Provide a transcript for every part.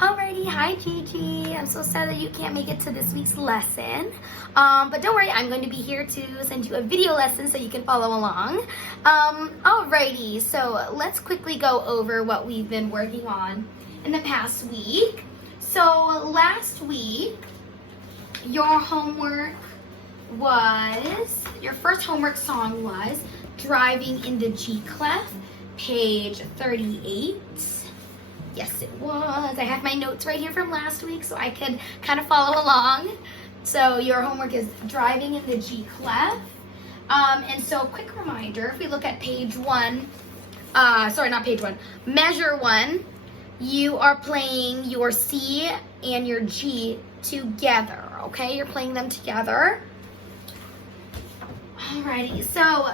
Alrighty, hi Gigi. I'm so sad that you can't make it to this week's lesson. But don't worry, I'm going to be here to send you a video lesson so you can follow along. Alrighty, so let's quickly go over what we've been working on in the past week. So last week, your first homework song was Driving in the G Clef, page 38. Yes, it was. I have my notes right here from last week so I could kind of follow along. So your homework is Driving in the G Clef. And so quick reminder, if we look at page 1, measure 1, you are playing your C and your G together, okay? You're playing them together. Alrighty, so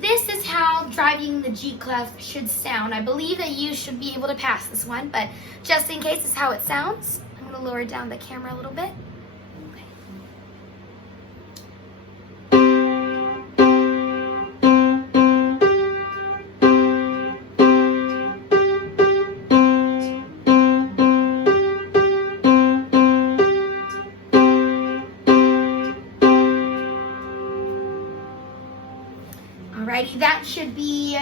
this is how Driving the G Clef should sound. I believe that you should be able to pass this one, but just in case, this is how it sounds. I'm going to lower down the camera a little bit. Alrighty, that should be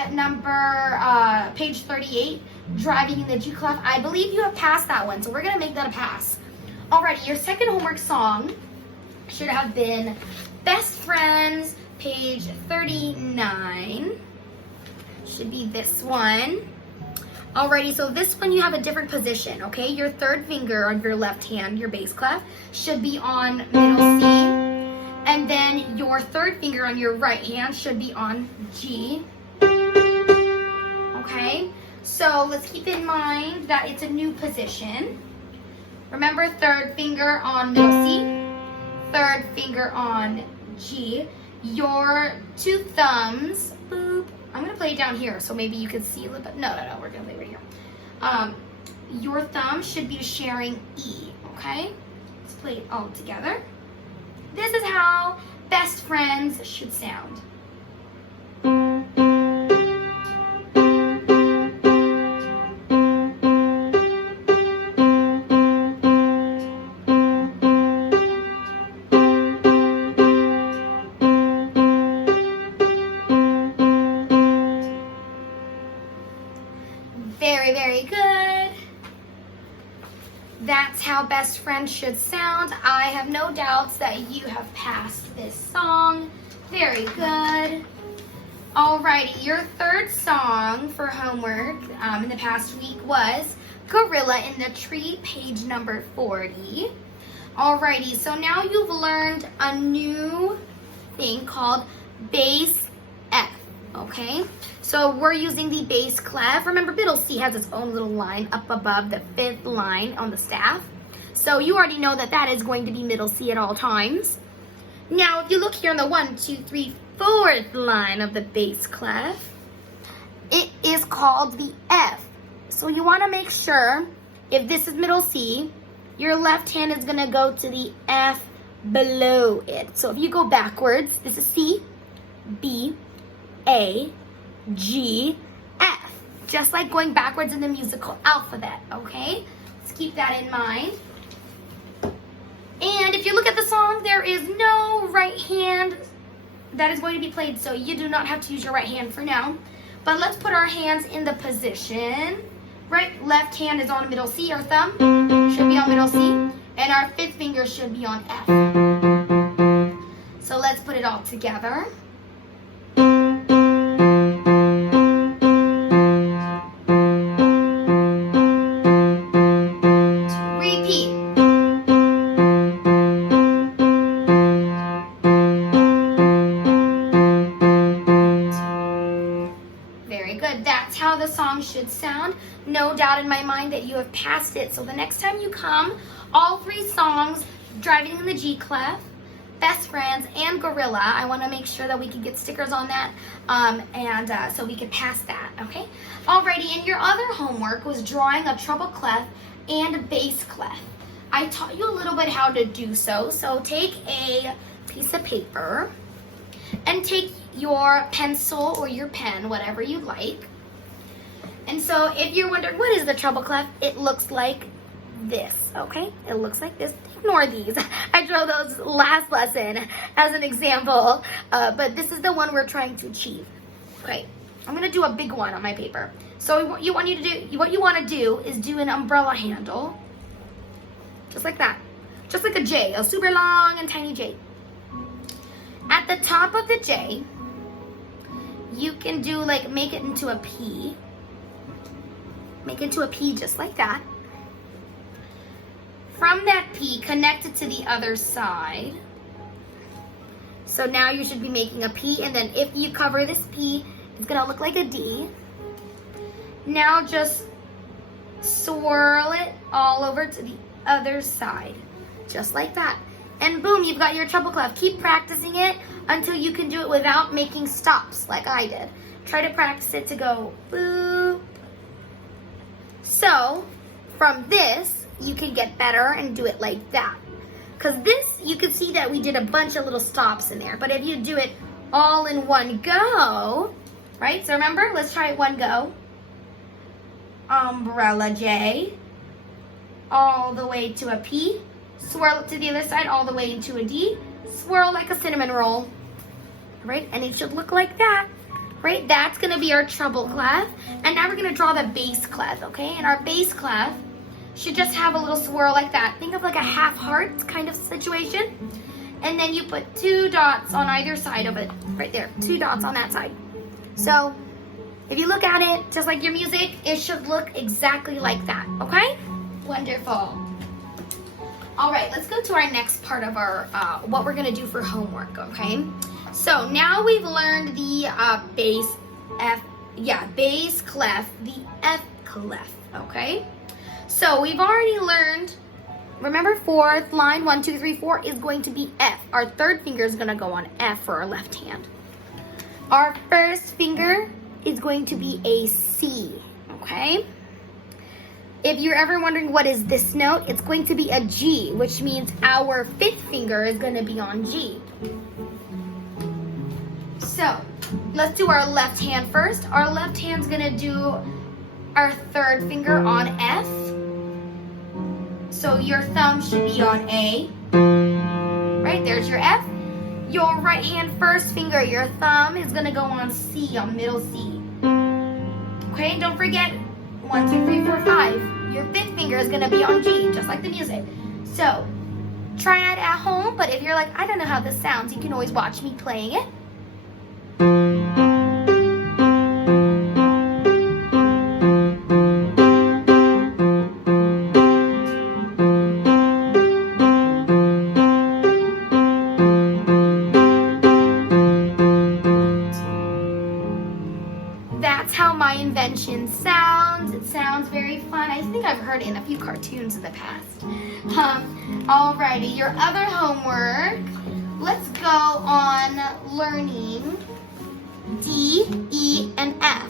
page 38, Driving in the G Clef. I believe you have passed that one, so we're going to make that a pass. Alrighty, your second homework song should have been Best Friends, page 39. Should be this one. Alrighty, so this one you have a different position, okay? Your third finger on your left hand, your bass clef, should be on middle C. And then your third finger on your right hand should be on G. Okay, so let's keep in mind that it's a new position. Remember, third finger on middle C, third finger on G. Your two thumbs, boop. I'm gonna play it down here so maybe you can see a little bit. No, we're gonna play right here. Your thumb should be sharing E, okay? Let's play it all together. This is how Best Friends should sound. Very, very good. That's how Best Friends should sound. I have no doubts that you have passed this song. Very good. Alrighty, your third song for homework in the past week was Gorilla in the Tree, page number 40. Alrighty, so now you've learned a new thing called bass F, okay? So we're using the bass clef. Remember, middle C has its own little line up above the fifth line on the staff. So you already know that that is going to be middle C at all times. Now, if you look here on the 1, 2, 3, 4th line of the bass clef, it is called the F. So you want to make sure, if this is middle C, your left hand is going to go to the F below it. So if you go backwards, this is C, B, A, G, F. Just like going backwards in the musical alphabet, okay? Let's keep that in mind. And if you look at the song, there is no right hand that is going to be played, so you do not have to use your right hand for now. But let's put our hands in the position. Right, left hand is on middle C, our thumb should be on middle C, and our fifth finger should be on F. So let's put it all together. That's how the song should sound. No doubt in my mind that you have passed it. So the next time you come, all three songs, Driving in the G Clef, Best Friends, and Gorilla, I want to make sure that we can get stickers on that, so we can pass that, okay? Alrighty, and your other homework was drawing a treble clef and a bass clef. I taught you a little bit how to do so. So take a piece of paper and take your pencil or your pen, whatever you like. And so if you're wondering, what is the treble clef? It looks like this, okay? It looks like this. Ignore these. I drew those last lesson as an example, but this is the one we're trying to achieve. Okay, I'm gonna do a big one on my paper. So what you want to do is do an umbrella handle, just like that. Just like a J, a super long and tiny J. At the top of the J, you can do like, make it into a P. Make it into a P just like that. From that P, connect it to the other side. So now you should be making a P, and then if you cover this P, it's gonna look like a D. Now just swirl it all over to the other side, just like that. And boom, you've got your treble clef. Keep practicing it until you can do it without making stops like I did. Try to practice it to go boop. So from this, you can get better and do it like that. Because this, you can see that we did a bunch of little stops in there. But if you do it all in one go, right? So remember, let's try it one go. Umbrella J, all the way to a P, swirl it to the other side, all the way into a D, swirl like a cinnamon roll, right? And it should look like that, right? That's gonna be our treble clef. And now we're gonna draw the bass clef, okay? And our bass clef should just have a little swirl like that. Think of like a half heart kind of situation. And then you put 2 dots on either side of it, right there, 2 dots on that side. So if you look at it, just like your music, it should look exactly like that, okay? Wonderful. All right, let's go to our next part of our, what we're gonna do for homework, okay? So now we've learned the bass clef, the F clef, okay? So we've already learned, remember 4th line, 1, 2, 3, 4 is going to be F. Our third finger is gonna go on F for our left hand. Our first finger is going to be a C, okay? If you're ever wondering what is this note, it's going to be a G, which means our 5th finger is gonna be on G. So, let's do our left hand first. Our left hand's gonna do our 3rd finger on F. So your thumb should be on A. Right, there's your F. Your right hand first finger, your thumb, is gonna go on C, on middle C. Okay, don't forget 1, 2, 3, 4, 5. Your 5th finger is gonna be on G, just like the music. So, try it at home, but if you're like, I don't know how this sounds, you can always watch me playing it. That's how my invention sounds. It sounds very fun. I think I've heard it in a few cartoons in the past. Alrighty, your other homework. Let's go on learning D, E, and F.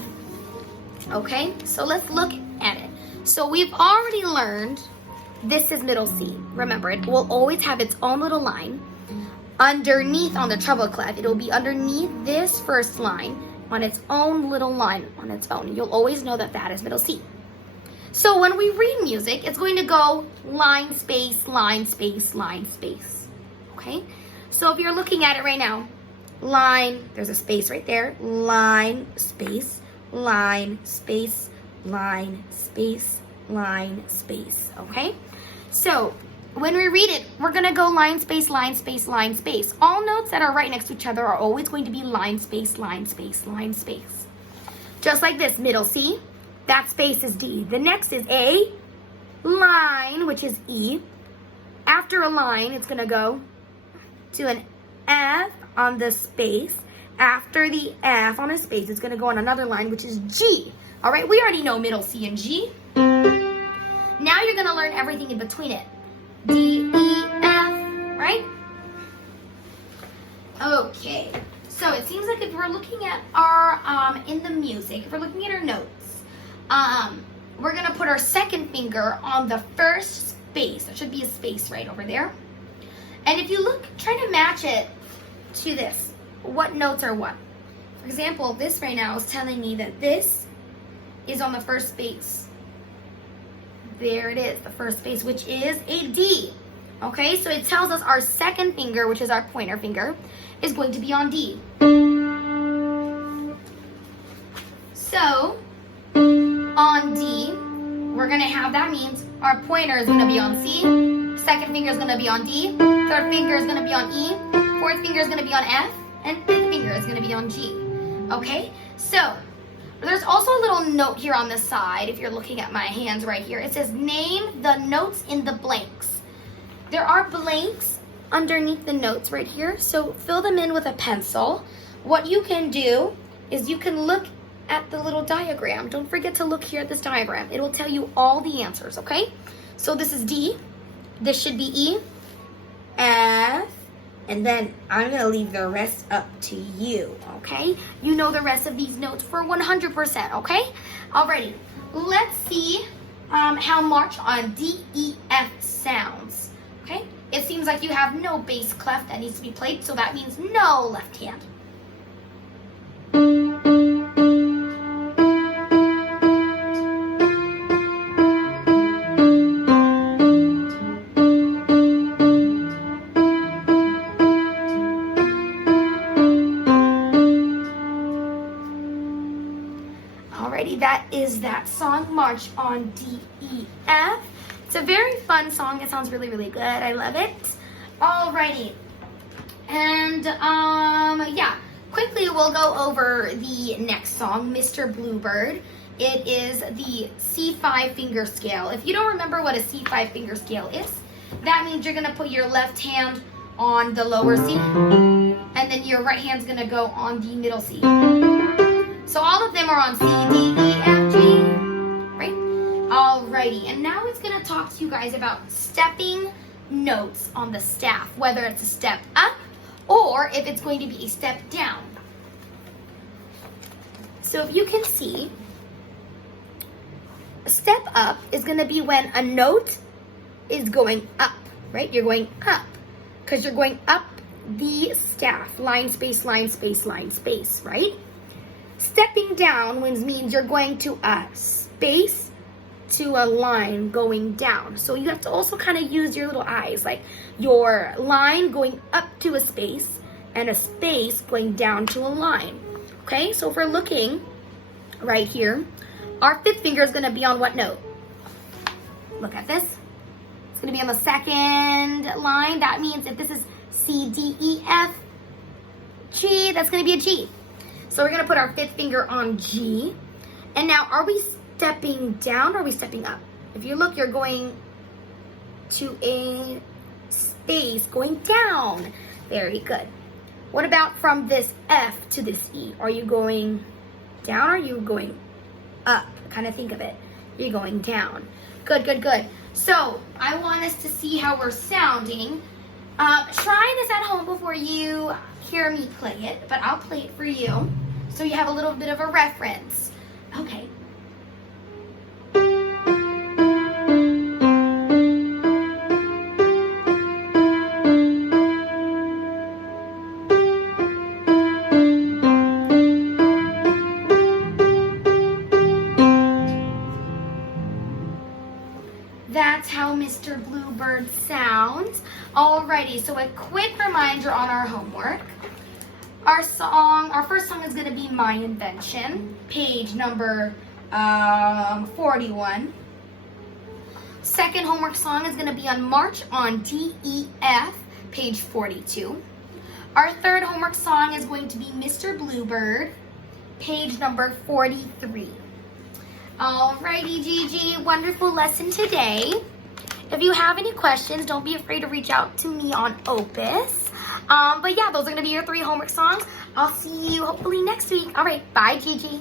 Okay, so let's look at it. So we've already learned this is middle C. Remember, it will always have its own little line. Underneath on the treble clef, it'll be underneath this first line on its own little line on its own. You'll always know that that is middle C. So when we read music, it's going to go line, space, line, space, line, space. Okay? So if you're looking at it right now, line, there's a space right there, line, space, line, space, line, space, line, space, okay? So when we read it, we're gonna go line, space, line, space, line, space. All notes that are right next to each other are always going to be line, space, line, space, line, space. Just like this, middle C, that space is D. The next is A, line, which is E. After a line, it's gonna go to an F on the space. After the F on a space, it's gonna go on another line, which is G. All right, we already know middle C and G. Now you're gonna learn everything in between it. D, E, F, right? Okay, so it seems like if we're looking at our, in the music, if we're looking at our notes, we're gonna put our second finger on the first space. There should be a space right over there. And if you look, try to match it to this. What notes are what? For example, this right now is telling me that this is on the first space. There it is, the first space, which is a D. Okay, so it tells us our second finger, which is our pointer finger, is going to be on D. So, on D, we're going to have, that means our pointer is going to be on C, second finger is going to be on D, third finger is going to be on E, fourth finger is going to be on F, and fifth finger is going to be on G. Okay, so there's also a little note here on the side, if you're looking at my hands right here. It says, name the notes in the blanks. There are blanks underneath the notes right here, so fill them in with a pencil. What you can do is you can look at the little diagram. Don't forget to look here at this diagram. It will tell you all the answers, okay? So this is D, this should be E, F, and then I'm gonna leave the rest up to you, okay? You know the rest of these notes for 100%, okay? Alrighty, let's see how March on D, E, F sounds, okay? It seems like you have no bass clef that needs to be played, so that means no left hand. Alrighty, that is that song, March on D, E, F. It's a very fun song. It sounds really, really good. I love it. Alrighty. And, yeah. Quickly, we'll go over the next song, Mr. Bluebird. It is the C5 finger scale. If you don't remember what a C5 finger scale is, that means you're going to put your left hand on the lower C, and then your right hand's going to go on the middle C. So all of them are on C, D, E, F, G, right? Alrighty, and now it's going to talk to you guys about stepping notes on the staff, whether it's a step up or if it's going to be a step down. So if you can see, a step up is going to be when a note is going up, right? You're going up because you're going up the staff, line, space, right? Stepping down means you're going to a space to a line going down. So you have to also kind of use your little eyes, like your line going up to a space and a space going down to a line. Okay, so if we're looking right here, our fifth finger is going to be on what note? Look at this. It's going to be on the second line. That means if this is C, D, E, F, G, that's going to be a G. So we're going to put our fifth finger on G. And now, are we stepping down or are we stepping up? If you look, you're going to a space going down. Very good. What about from this F to this E? Are you going down or are you going up? Kind of think of it. You're going down. Good, good, good. So I want us to see how we're sounding. Try this at home before you hear me play it, but I'll play it for you so you have a little bit of a reference. Okay. That's how Mr. Bluebird sounds. Alrighty, so a quick reminder on our homework. Our first song is going to be My Invention, page number 41. Second homework song is going to be on March on D, E, F, page 42. Our third homework song is going to be Mr. Bluebird, page number 43. Alrighty, Gigi, wonderful lesson today. If you have any questions, don't be afraid to reach out to me on Opus. But yeah, those are going to be your 3 homework songs. I'll see you hopefully next week. All right, bye, Gigi.